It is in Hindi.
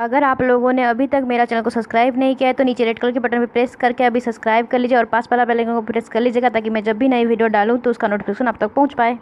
अगर आप लोगों ने अभी तक मेरा चैनल को सब्सक्राइब नहीं किया है तो नीचे रेड कलर के बटन पर प्रेस करके अभी सब्सक्राइब कर लीजिए और पास वाला बेल आइकन को प्रेस कर लीजिएगा, ताकि मैं जब भी नई वीडियो डालूँ तो उसका नोटिफिकेशन आप तक पहुँच पाए।